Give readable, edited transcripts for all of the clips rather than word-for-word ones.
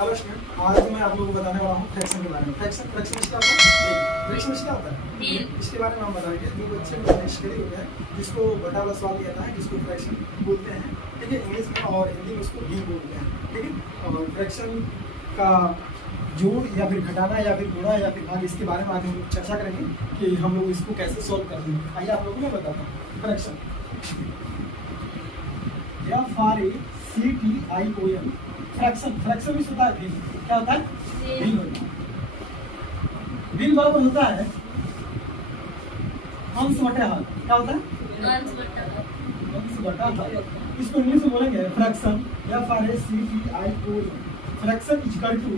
Hello student, आज मैं आप लोगों को बताने वाला हूँ फ्रैक्शन के बारे में। फ्रैक्शन क्या होता है? फ्रैक्शन क्या होता है? इसके बारे में हम बताएंगे। जो बच्चे स्टडी होते हैं, जिसको बटा वाला सवाल दिया था, जिसको फ्रैक्शन बोलते हैं, ठीक है, इंग्लिश में, और हिंदी में उसको भी बोलते हैं, ठीक है। और फ्रैक्शन का जोड़ या फिर घटाना या फिर गुणा या फिर भाग, इसके बारे में आज हम लोग चर्चा करेंगे कि हम लोग इसको कैसे सॉल्व करते हैं। आइए आप लोगों को मैं बताता हूँ। फ्रैक्शन FRACTION, फ्रैक्शन, फ्रैक्शन भी होता है भिन्न। क्या होता है? भिन्न होता है। भिन्न बराबर होता है अंश बटे हर। क्या होता है? अंश बटा हर। इसको इंग्लिश में बोलेंगे fraction, FRACTION। Fraction equal to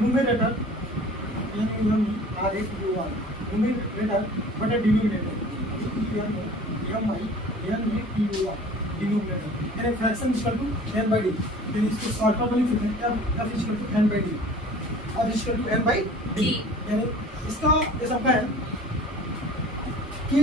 numerator numerator बटे डिनोमिनेटर डिनोमिनेटर, यानी fraction equal to n by d। यानी इसको शॉर्ट फॉर्म में लिख सकते हैं f equal to n by d, f equal to n by d। यानी इसका ये सबका है कि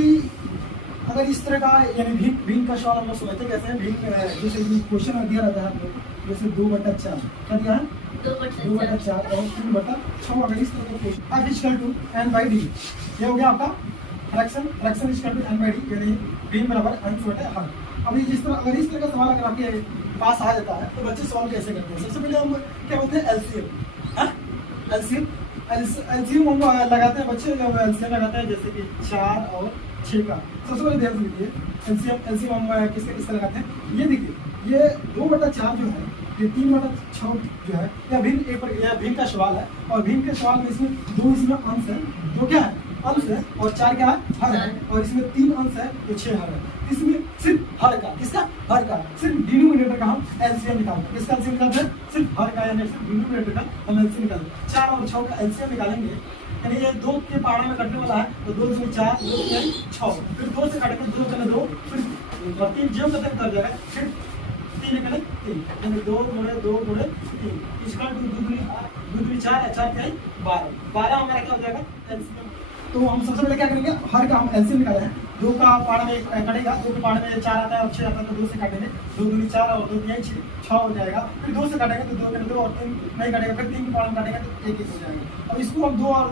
अगर इस तरह का यानी भिन्न का सवाल हम लोग समझते कैसे हैं। भिन्न जैसे कि क्वेश्चन में दिया रहता है आप लोग, जैसे 2/4 क्या दिया है? 2/4 और 3/6। अगर इस तरह का question f equal to n by d, ये हो गया आपका fraction. Fraction equal to n by d, यानी भिन्न बराबर अंश बटे हर। अभी जिस तरह अगर इस तरह का सवाल अगर आपके पास आ जाता है तो बच्चे सॉल्व कैसे करते हैं? सबसे पहले हम क्या बोलते हैं? एलसीएम। एलसीएम हम लगाते हैं, बच्चे लोग एलसीएम लगाते हैं, जैसे कि 4 और 6 का। सबसे पहले ध्यान दीजिए, एलसीएम हम किस तरह लगाते हैं। ये देखिए, ये 2/4 जो है, ये 3/6 जो है, यह भिन्न का सवाल है। और भिन्न के सवाल में इसमें 2 इसमें अंश है, 2 क्या है? अंश है, और 4 क्या है? हर है। और इसमें 3 अंश है तो 6 हर है। इसमें सिर्फ हर का, किसका? हर का, सिर्फ डिनोमिनेटर का हम एलसीएम निकालते हैं। किसका एलसीएम निकालते हैं? सिर्फ हर का, यानी सिर्फ डिनोमिनेटर का हम एलसीएम निकालते हैं। 4 और 6 का एलसीएम निकालेंगे, यानी ये 2 के पारा में कटने वाला है, तो 2 से 4, 2 से 6, फिर 2 से काटेंगे, 2 से 2, फिर 3 जो कतक कर जाएगा, फिर 3 करें 3, यानी 2 गुणे 2 गुणे 3 इसका 2 दूनी 4 4 क्या है? 12 हमारा क्या हो जाएगा? एलसीएम। तो हम सबसे पहले क्या करेंगे? हर का हम एलसीएम निकाले हैं। 2 का पारा में कटेगा, 2 के पारा में 4 आता है और 6 आता है, तो 2 से काटेंगे, 2 दूनी 4 और 2 3 6 हो जाएगा। फिर 2 से काटेंगे तो 2 2 और 3 नहीं काटेगा, फिर 3 के पारा में काटेंगे तो 1 1 हो जाएगा। अब इसको हम 2 और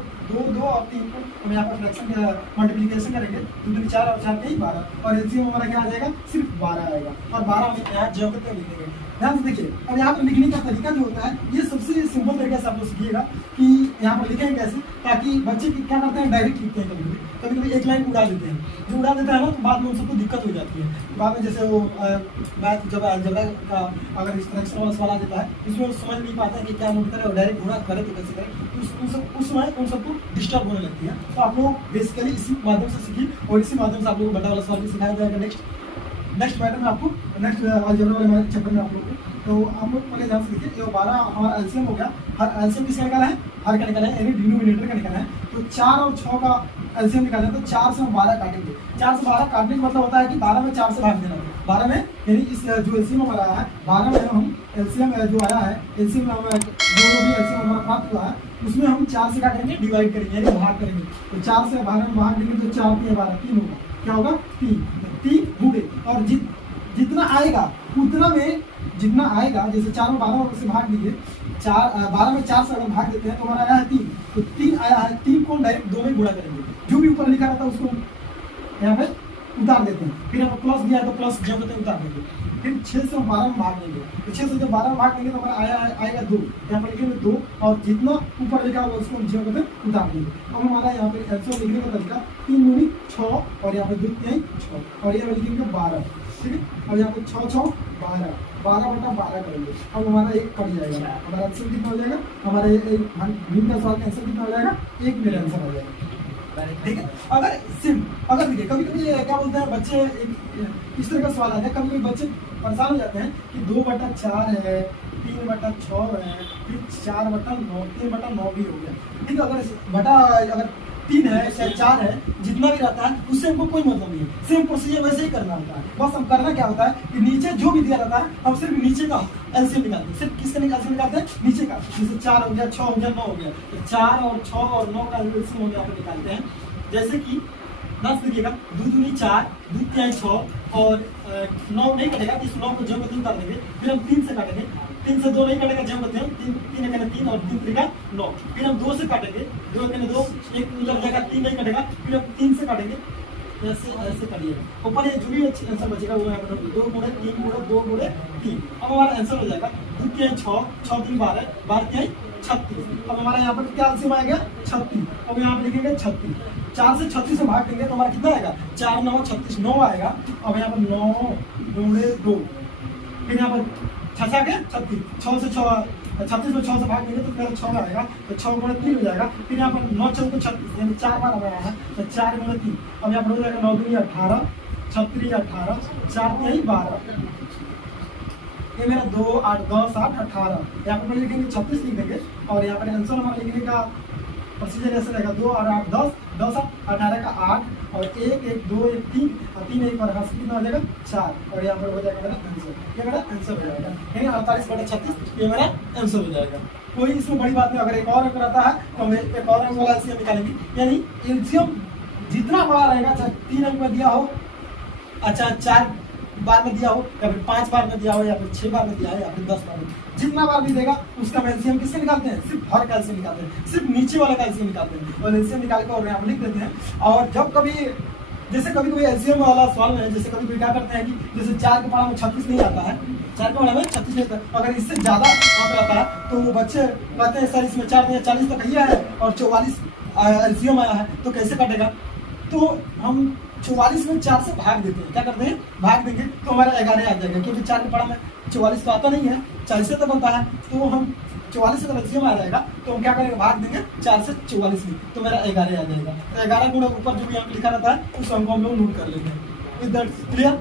3 को हम यहाँ पर फ्रैक्शन मल्टीप्लिकेशन करेंगे, 2 दूनी 4 और 4 3 12, और एलसीएम हमारा क्या आ जाएगा? सिर्फ 12 आएगा। और 12 हम यहाँ ज्योमेट्री में लिख देंगे। ध्यान से देखिए, अब यहाँ पर लिखने का तरीका जो होता है, ये सबसे सिंपल तरीके से आप लोग सीखिएगा कि यहाँ पर लिखेंगे कैसे, ताकि बच्चे क्या करते हैं? डायरेक्ट लिखते हैं। कभी एक लाइन उड़ा देते हैं, जो उड़ा देता है ना, तो बाद में उन सबको दिक्कत हो जाती है। बाद में जैसे वो मैथ जब का अगर इस फ्रैक्शन वाला सवाल आ जाता है, इसमें वो समझ नहीं पाता है कि क्या नोट करें, और डायरेक्ट गुणा करे तो कैसे करें, उस समय उन सबको डिस्टर्ब होने लगती है। तो आप लोग बेसिकली इसी माध्यम से सीखिए, और इसी माध्यम से आप लोग को बटा वाला सवाल भी सिखाया जाएगा नेक्स्ट मैटर में आपको, नेक्स्ट अलजेब्रा वाले चैप्टर में आप लोग को। तो आप लोग पहले ध्यान से देखिए, ये 12 हमारा एलसीएम हो गया। हर एलसीएम किसका निकाला है? हर का निकाला है, यानी डिनोमिनेटर का निकाला है। तो 4 और 6 का एलसीएम निकाला है, तो 4 से हम 12 काटेंगे। 4 से 12 काटने का मतलब होता है कि 12 में 4 से भाग देना। 12 में, यानी इस जो एलसीएम हमारा आया है 12 में, हम एलसीएम जो आया है, एलसीएम जो भी एलसीएम हमारा प्राप्त हुआ है, उसमें हम 4 से काटेंगे, डिवाइड करेंगे, यानी भाग करेंगे। तो 4 से 12 में भाग देंगे तो 4 3 12 3 होगा। क्या होगा? 3 होंगे। और जितना आएगा उतना में, जितना आएगा, जैसे 4 और 12 से भाग दीजिए, 12 में 4 से अगर भाग देते हैं तो हमारा आया है 3, तो 3 आया है, 3 को डायरेक्ट 2 में गुणा करेंगे। जो भी ऊपर लिखा रहता है उसको यहाँ पे उतार देते हैं, फिर यहाँ पर प्लस दिया है तो प्लस जब होते हैं उतार देंगे। फिर 6 से 12 में भाग देंगे, तो 6 से जब 12 में भाग देंगे तो हमारा आएगा 2, यहाँ पर लिखेंगे 2, और जितना ऊपर लिखा होगा उसको नीचे होकर उतार देंगे। अब हमारा यहाँ पे एलसीएम लिखने का तरीका 3 दूनी 6, और यहाँ पे 2 3 6, और यहाँ पे लिखेंगे 12, ठीक है। और यहाँ पे 6 6 12, 12/12 करेंगे। अब हमारा 1 कट जाएगा, हमारा आंसर कितना हो जाएगा? हमारे भिन्न का सवाल का आंसर कितना हो जाएगा? 1 मेरा आंसर हो जाएगा, ठीक है। अगर देखिए, कभी कभी क्या बोलते हैं बच्चे, इस तरह का सवाल आता है, कभी कभी बच्चे परेशान हो जाते हैं कि 2/4 है, 3/6 है, फिर 4/9, 3/9 भी हो गया, ठीक है। अगर 3 है या 4 है, जितना भी रहता है उससे हमको कोई मतलब नहीं है। सेम प्रोसीजर वैसे ही करना होता है। बस हम करना क्या होता है कि नीचे जो भी दिया रहता है, हम सिर्फ नीचे का एलसीएम निकालते हैं। सिर्फ किसका एलसीएम निकालते हैं? नीचे का। जैसे 4 हो गया, 6 हो गया, 9 हो गया, तो 4 और 6 और 9 का एलसीएम हम यहाँ पे निकालते हैं। जैसे कि 10 देखिएगा, 2 दूनी 4, 2 3 6, और 9 नहीं कटेगा, इस 9 को जो कर देंगे, फिर हम 3 से काटेंगे, 3 से 2 नहीं कटेगा, जब होते हैं 3 3 और 3 3 9। फिर हम 2 से काटेंगे, 2 के 2, एक उधर जाएगा, 3 नहीं कटेगा, फिर हम 3 से काटेंगे, ऐसे ऐसे करिएगा। ऊपर ये जो भी आंसर बचेगा वो यहाँ पर 2 गुणे 3 गुणे 2 गुणे 3। अब हमारा आंसर हो जाएगा 2 के 6, 6 3 12, 12 के 36। अब हमारा यहाँ पर क्या आंसर आएगा 36। अब यहाँ पर लिखेंगे 36, 4 से 36 से भाग देंगे तो हमारा कितना आएगा 4 9 36, 9 आएगा। अब यहाँ पर 9 गुणे 2, फिर यहाँ पर 6 के 36, 6 से 6 36 में 6 से भाग देंगे तो फिर 6 आएगा, तो 6 गुणे 3 हो जाएगा। फिर यहाँ पर 9 चौके 36, यानी 4 बार हमारा है, तो 4 गुणे 3। अब यहाँ पर हो जाएगा 9 दूनी 18, 36 18, 4 3 12। ये मेरा 2 8 10 8 18। यहाँ पर लिखेंगे 36 लिख देंगे, और यहाँ पर आंसर हमारा लिखने का प्रोसीजर ऐसे रहेगा 2 और 8 10, 10 18 का 8, और 1 1 2 1 3 और 3 1 पर हाथ कितना हो जाएगा 4, और यहाँ पर हो जाएगा मेरा आंसर। ये मेरा आंसर हो जाएगा, यानी 48/36 ये मेरा आंसर हो जाएगा। कोई इसमें बड़ी बात नहीं। अगर एक और अंक रहता है तो हम एक और अंक वाला एलसीएम निकालेंगे, यानी एलसीएम जितना बड़ा रहेगा, चाहे 3 अंक में दिया हो, अच्छा 4 बार में दिया हो, या फिर 5 बार में दिया हो, या फिर 6 बार में दिया हो, या फिर 10 बार में, जितना बार भी देगा उसका एलसीएम किससे निकालते हैं, सिर्फ हर का एलसीएम निकालते हैं, सिर्फ नीचे वाला का एलसीएम निकालते हैं, और एलसीएम निकाल के और यहाँ पर लिख देते हैं। और जब कभी जैसे कभी कोई एलसीएम वाला सवाल में, जैसे कभी कोई क्या करते हैं कि जैसे 4 के पढ़ा में 36 नहीं आता है, 4 के पढ़ा में 36 नहीं आता, अगर इससे ज्यादा अंक रहता है तो वो बच्चे कहते हैं सर इसमें 4 में 40 तक ही है और 44 एलसीएम आया है, तो कैसे कटेगा। तो हम 44 में 4 से भाग देते हैं, क्या करते हैं भाग देंगे तो हमारा 11 आ जाएगा, क्योंकि 4 के पढ़ा में 44 तो आता नहीं है, 40 से तो बनता है, तो हम 44 से एलसीएम आ जाएगा तो हम क्या करेंगे भाग देंगे 4 से 44 में, तो मेरा 11 आ जाएगा। तो 11 गुणा ऊपर जो भी अंक लिखा रहता है उस अंक को हम लोग नोट कर लेते हैं। With that clear.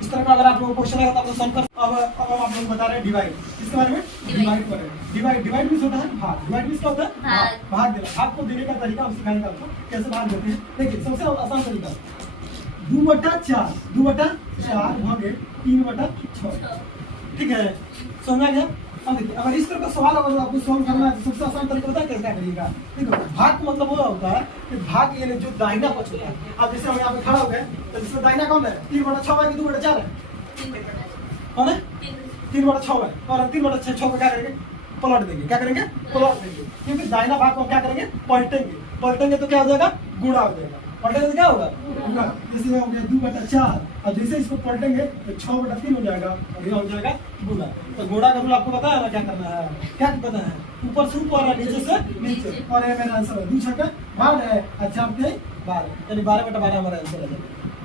इस तरह का अगर आप लोगों को क्वेश्चन आएगा तो आप लोग सॉल्व कर। अब हम आप लोग बता रहे हैं डिवाइड, इसके बारे में डिवाइड कर रहे हैं। डिवाइड मींस होता है भाग, डिवाइड मींस क्या होता है भाग देना। भाग को देने का तरीका हम सिखाएंगे आपको कैसे भाग देते हैं। देखिए सबसे आसान तरीका 2/4, 2/4 भागे 3/6, ठीक है, समझ आ गया। अब देखिए अगर इस तरह का सवाल अगर आपको सॉल्व करना है तो सबसे आसान तरीका पता है कैसे क्या करिएगा। देखो भाग का मतलब वो होता है कि भाग ये जो दाहिना पक्ष होता है, अब जैसे हम यहाँ पे खड़ा हो गए तो इसमें दाहिना कौन है 3/6 है कि 2/4 है, कौन है 3/6 है, और हम 3/6 को क्या करेंगे पलट देंगे, क्या करेंगे पलट देंगे, क्योंकि दाहिना भाग को क्या करेंगे पलटेंगे, पलटेंगे तो क्या हो जाएगा गुणा हो जाएगा, पलटेंगे तो क्या होगा गुणा। जैसे हो गया 2/4, और जैसे इसको पलटेंगे तो 6/3 हो जाएगा, और ये हो जाएगा गुणा। तो गुणा का रूल आपको पता है ना क्या करना है, क्या पता है ऊपर से ऊपर और नीचे से नीचे, और ये मेरा आंसर है 2 छक्का 12 है, अच्छा 12 यानी 12/12 हमारा आंसर है।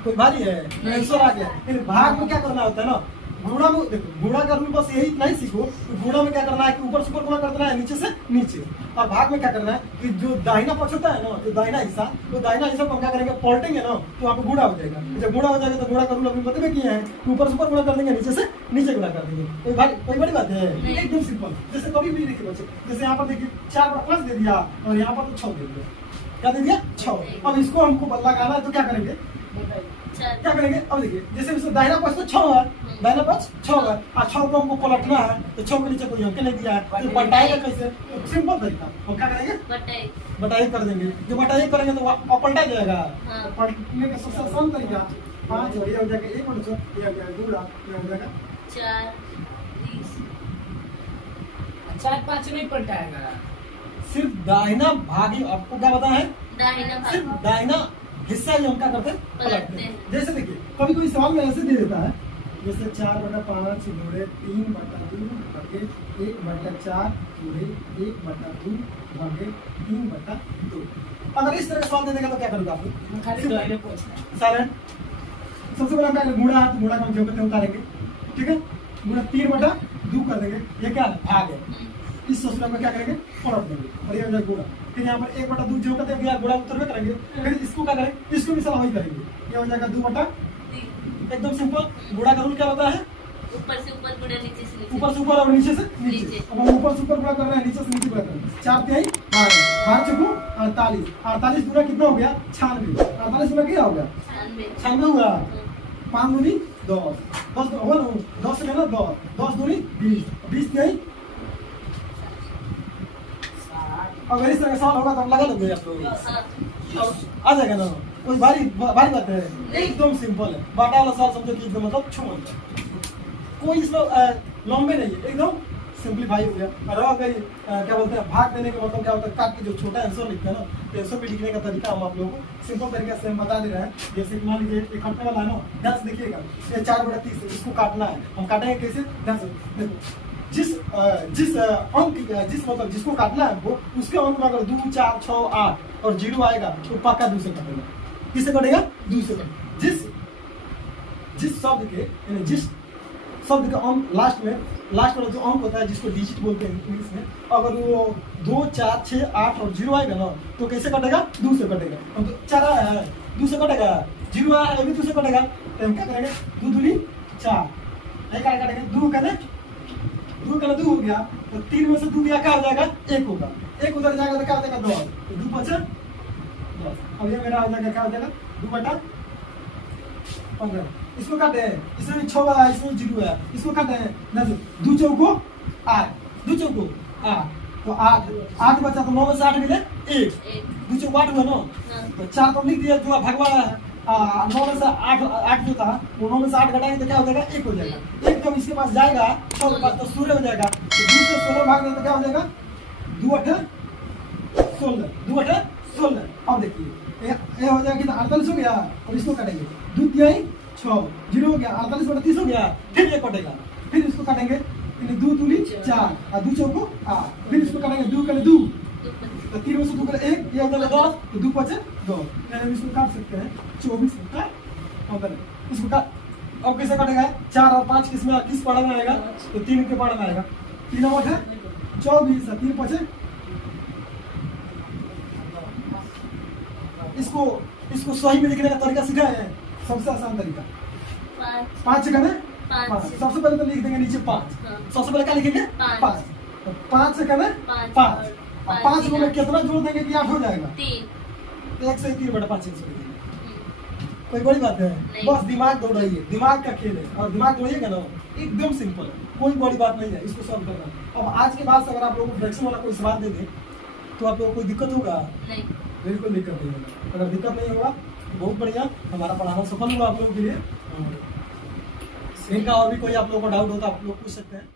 कोई भारी है आंसर आ गया। फिर भाग में क्या करना होता है ना, गुणा में देखो गुणा का रूल बस यही नहीं सीखो, तो गुणा में क्या करना है कि ऊपर से ऊपर गुणा करना है, नीचे से नीचे, और भाग में क्या करना है कि जो दाहिना पक्ष होता है ना, जो दाहिना हिस्सा, तो दाहिना हिस्सा को हम क्या करेंगे पलटेंगे ना, तो वहाँ पे गुणा हो जाएगा। जब गुणा हो जाएगा तो गुणा का रूल अपने बतबे किए हैं, ऊपर से ऊपर गुणा कर देंगे, नीचे से नीचे गुणा कर देंगे। कोई बड़ी बात है, एकदम सिंपल। जैसे कभी भी देखिए बच्चे, जैसे यहाँ पर देखिए 4/5 दे दिया और यहाँ पर तो 6 दे दिया, क्या दे दिया 6। अब इसको हमको लगाना है तो क्या करेंगे क्या करेंगे, अब देखिए जैसे इसमें दाहिना पक्ष तो 6 है, दाहिना पक्ष 6 है, और 6 को हमको पलटना है, तो 6 के नीचे कोई अंक नहीं दिया है, तो बटाएगा कैसे, तो सिंपल तरीका हम क्या करेंगे बटाई कर देंगे। जो बटाई करेंगे तो वो पलटा जाएगा, तो पलटने का सबसे आसान तरीका 5 और ये हो जाएगा 1/6, ये हो जाएगा गुणा, ये हो जाएगा 4 20। 4 5 नहीं पलटाएगा, सिर्फ दाहिना भाग ही आपको क्या पता है, दाहिना भाग सिर्फ दाहिना हिस्सा ही हम क्या करते हैं पलटते हैं। जैसे देखिए कभी कोई सवाल में ऐसे दे देता है, जैसे 4/5 गुणे 3/2 भागे 1/4 गुणे 1/2 भागे 3/2। अगर इस तरह का सवाल दे देगा तो क्या करोगे आप लोग, खाली दाहिने पूछना साइलेंट। सबसे पहले क्या गुणा है, तो गुणा का हम जो करते हैं उतारेंगे, ठीक है, गुणा 3/2 कर देंगे, ये क्या भाग है, इस सूत्र में क्या करेंगे पलट देंगे, और ये हो जाएगा गुणा। फिर यहाँ पर 1/2 जो करते हैं गुणा उत्तर में करेंगे, फिर इसको क्या करेंगे, इसको भी सलाह वही करेंगे, ये हो जाएगा 2/3। एकदम सिंपल। गुणा का रूल क्या होता है, ऊपर से ऊपर गुणा नीचे से नीचे, ऊपर से ऊपर और नीचे से नीचे। अब हम ऊपर से ऊपर गुणा कर रहे हैं, नीचे से नीचे गुणा कर रहे हैं। 4 तिहाई 12 चौको 48, 48 गुणा कितना हो गया 96, 48 गुणा क्या हो गया 96 हुआ, 5 दूनी 10, 10 हो ना 10 में ना 10, 10 दूनी 20, 20 तिहाई। अगर इस तरह का सवाल होगा तो हम लगा लेंगे आप लोग, आ जाएगा ना, कोई भारी बात है, एकदम सिंपल है। बाटा वाला सवाल समझो कि एकदम मतलब छुमंतर, कोई इसमें लंबे नहीं है, एकदम सिंप्लीफाई हो गया। और अगर क्या बोलते हैं भाग देने का मतलब क्या होता है, काट के जो छोटा आंसर लिखते हैं ना, तो आंसर पे लिखने का तरीका हम आप लोगों को सिंपल तरीके से हम बता दे रहे हैं। जैसे कि मान लीजिए एक कटने वाला है ना, 10 देखिएगा, ये 4/30 है, इसको काटना है। हम काटेंगे कैसे? 10 देखो, जिस अंक जिस मतलब जिसको काटना है हमको, उसके अंक में अगर 2, 4, 6, 8 और 0 आएगा तो पक्का 2 से कटेगा। किससे कटेगा? 2 से कटेगा। जिस शब्द के यानी जिस शब्द का अंक लास्ट वाला जो अंक होता है, जिसको डिजिट बोलते हैं इंग्लिश में, अगर वो 2, 4, 6, 8 और 0 आएगा ना, तो कैसे कटेगा? 2 से कटेगा। हम तो 4 आया है, 2 से कटेगा। 0 आया है, भी 2 से कटेगा। तो हम क्या करेंगे? 2 दूनी 4, नहीं काटेंगे। 2 का 2 हो गया, तो 3 में से 2 गया, क्या हो जाएगा? 1 होगा। 1 उधर जाएगा तो क्या हो जाएगा? 2। तो 2 5 10। अब ये मेरा हो जाएगा, क्या हो जाएगा? 2/15। इसको काटे हैं, इसमें 6 है, इसमें 0 है, इसको काटे हैं। 2 चौको 8, 2 चौको 8, तो 8 बचा, तो 9 में से 8 मिले 1। 2 चौको 8 हुआ ना, तो 4 तो लिख दिया, जो भगवान है। 9 में से 8 जो था, वो 9 में से 8 घटाएंगे तो क्या हो जाएगा? 1 हो जाएगा। 1 जब इसके पास जाएगा 6 के पास, तो 16 हो जाएगा। तो 2 से 16 भाग दें तो क्या हो जाएगा? 2 8 16, 2 8 16। अब देखिए ये हो जाएगा, 48 हो गया, और इसको काटेंगे 2 3 6, 0 हो गया, 48/30 हो गया। फिर ये कटेगा, फिर इसको काटेंगे, 2 दूनी 4 और 2 चौको 8, फिर इसको काटेंगे, 2 करे 2, तो 3 में से 2 करे 1, ये हो जाएगा 10, तो 2 5 2, यानी हम इसको काट सकते हैं 24 होता है। इसको काट, अब कैसे कटेगा? 4 और 5 किस पाड़ा में आएगा? तो 3 के पाड़ा में आएगा। 3 8 है 24, 3 5 इसको सही में लिखने का तरीका सिखाया है, सबसे आसान तरीका। 5 से करना, 5 सबसे पहले तो लिख देंगे नीचे 5। सबसे पहले क्या लिखेंगे? 5। तो 5 से करना 5, और 5 को में कितना जोड़ देंगे कि 8 हो जाएगा? 3। 1 से 3/5 कोई बड़ी बात है? बस दिमाग दौड़ाइए, दिमाग का खेल है, और दिमाग दौड़ाइएगा ना, एकदम सिंपल है, कोई बड़ी बात नहीं है इसको सॉल्व करना। अब आज के बाद से अगर आप लोगों को फ्रैक्शन वाला कोई सवाल दे दे, तो आप लोगों को कोई दिक्कत होगा? नहीं, बिल्कुल दिक्कत नहीं होगा। अगर दिक्कत नहीं होगा तो बहुत बढ़िया, हमारा पढ़ाना सफल हुआ आप लोगों के लिए। इनका और भी कोई आप लोगों को डाउट हो तो आप लोग पूछ सकते हैं।